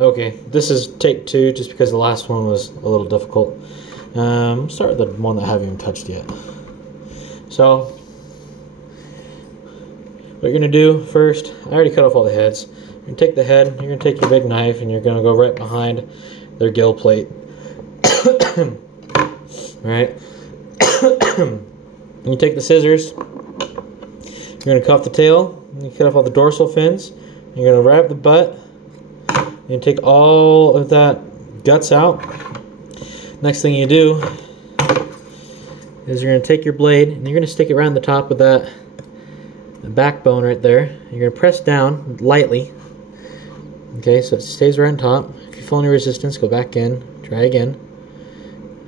Okay, this is take 2 just because the last one was a little difficult. Start with the one that I haven't even touched yet. So, what you're going to do first, I already cut off all the heads. You're going to take the head, you're going to take your big knife, and you're going to go right behind their gill plate. Alright? And you take the scissors, you're going to cut off the tail, and you cut off all the dorsal fins, you're going to wrap the butt, and take all of that guts out. Next thing you do is you're going to take your blade and you're going to stick it right on the top of that backbone right there. You're going to press down lightly. Okay, so it stays right on top. If you feel any resistance, go back in, try again.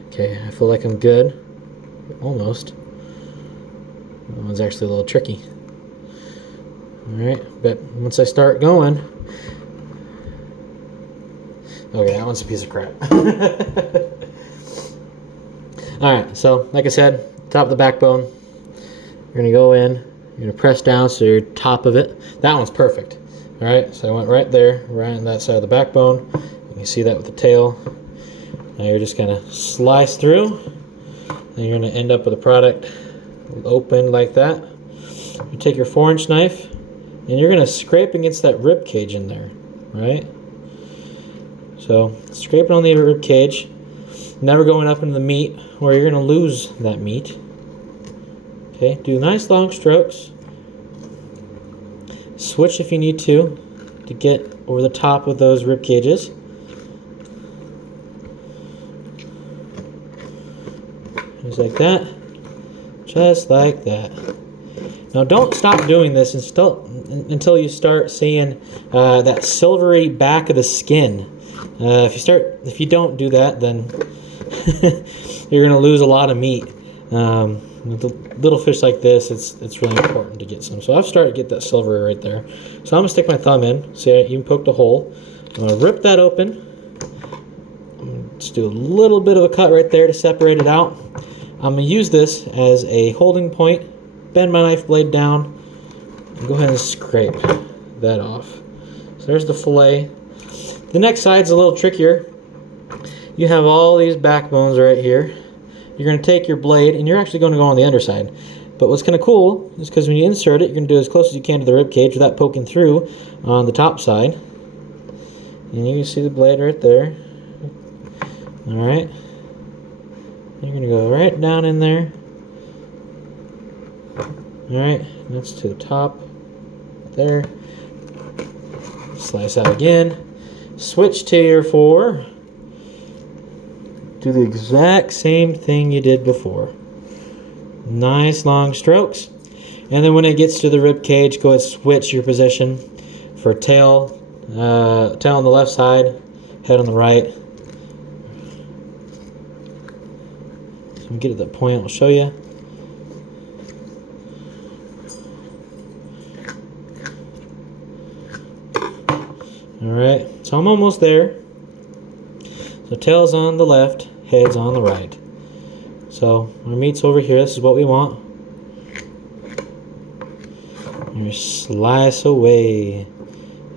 Okay, I feel like I'm good. Almost. That one's actually a little tricky. Alright, but once I start going... Okay, that one's a piece of crap. Alright, so like I said, top of the backbone, you're going to go in, you're going to press down so you're top of it. That one's perfect. Alright, so I went right there, right on that side of the backbone. You can see that with the tail. Now you're just going to slice through, and you're going to end up with a product open like that. You take your 4-inch knife, and you're going to scrape against that rib cage in there, right? So scrape it on the rib cage, never going up into the meat where you're going to lose that meat. Okay, do nice long strokes. Switch if you need to get over the top of those rib cages. Just like that. Just like that. Now don't stop doing this until you start seeing that silvery back of the skin. If you don't do that, then you're going to lose a lot of meat. With little fish like this, it's really important to get some. So I've started to get that silvery right there. So I'm going to stick my thumb in. See, I even poked a hole. I'm going to rip that open. Just do a little bit of a cut right there to separate it out. I'm going to use this as a holding point. Bend my knife blade down. And go ahead and scrape that off. So there's the fillet. The next side's a little trickier. You have all these backbones right here. You're going to take your blade and you're actually going to go on the underside. But what's kind of cool is because when you insert it, you're going to do as close as you can to the rib cage without poking through on the top side. And you can see the blade right there. Alright. You're going to go right down in there. Alright, that's to the top. There. Slice out again. Switch to your 4. Do the exact same thing you did before. Nice long strokes. And then when it gets to the rib cage, go ahead and switch your position for tail. Tail on the left side, head on the right. So when we get to that point, I'll show you. Alright, so I'm almost there. So tail's on the left, head's on the right. So our meat's over here, this is what we want. And we slice away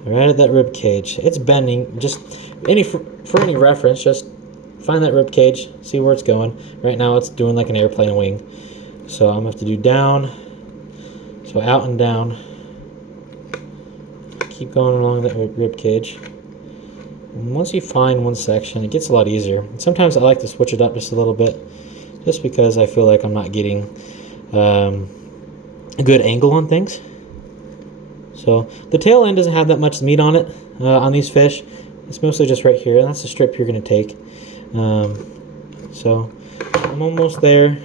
right at that rib cage. It's bending. Just for any reference, just find that rib cage, see where it's going. Right now it's doing like an airplane wing. So I'm gonna have to do down. So out and down. Keep going along that rib cage. And once you find one section, it gets a lot easier. Sometimes I like to switch it up just a little bit, just because I feel like I'm not getting a good angle on things. So the tail end doesn't have that much meat on it on these fish. It's mostly just right here, and that's the strip you're going to take. So I'm almost there.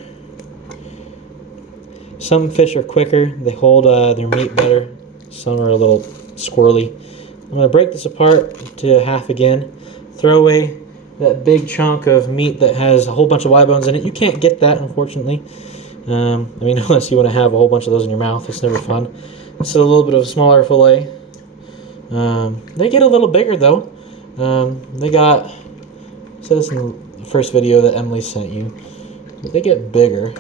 Some fish are quicker. They hold their meat better. Some are a little squirrely. I'm going to break this apart to half again. Throw away that big chunk of meat that has a whole bunch of Y bones in it. You can't get that, unfortunately. I mean, unless you want to have a whole bunch of those in your mouth. It's never fun. This is a little bit of a smaller fillet. They get a little bigger, though. They got... I said this in the first video that Emily sent you. They get bigger.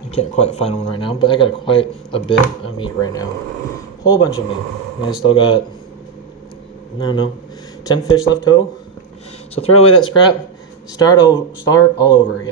I can't quite find one right now, but I got quite a bit of meat right now. Whole bunch of meat. And I still got no, 10 fish left total. So throw away that scrap, start all over again.